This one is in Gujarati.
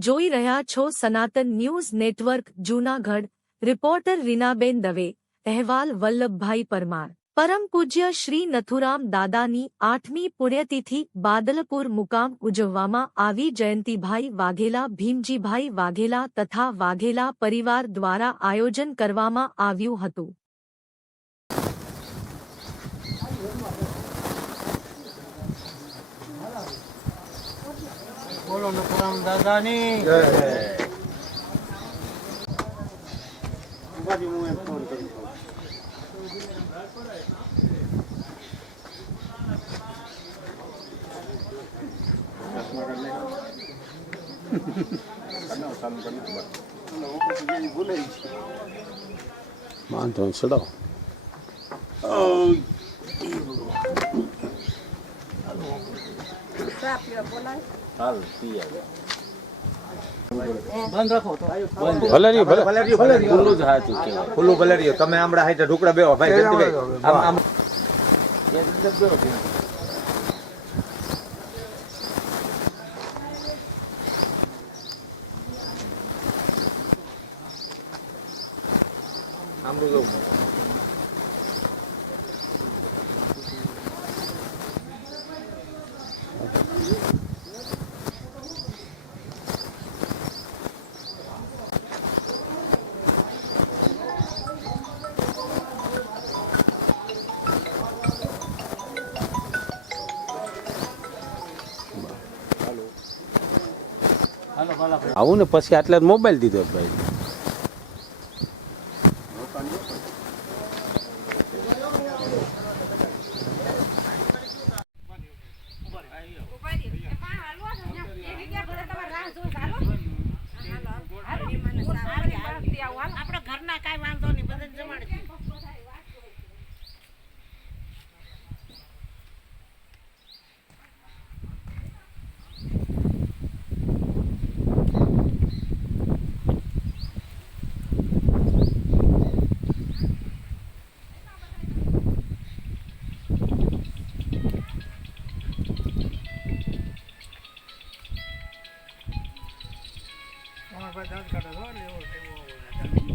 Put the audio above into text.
જોઈ રહ્યા છો Sanatan news network, Junagadh. Reporter Reenaben Dave. અહેવાલ, વલ્લભભાઈ પરમાર. પરમ પૂજ્ય શ્રી નથુરામ દાદાની આઠમી પુણ્યતિથિ, બાદલપુર મુકામ ઉજવવામાં આવી જયંતિભાઈ વાઘેલા, ભીમજીભાઈ વાઘેલા તથા વાઘેલા પરિવાર દ્વારા આયોજન કરવામાં આવ્યું હતું. tolong nak kurang dada ni. Ya. Bagi Mantan sedap. Oh, ibu. Aduh, siapa? ખુલ્લું ભલે રહ્યો તમે હમણાં હાઈટ ઢુકડા બેહો ભાઈ જયંતિભાઈ આમ આમ. આવું ને પછી આટલે મોબાઈલ દીધો ભાઈ. અમારા પાસે દાંત કાઢો છો હોય.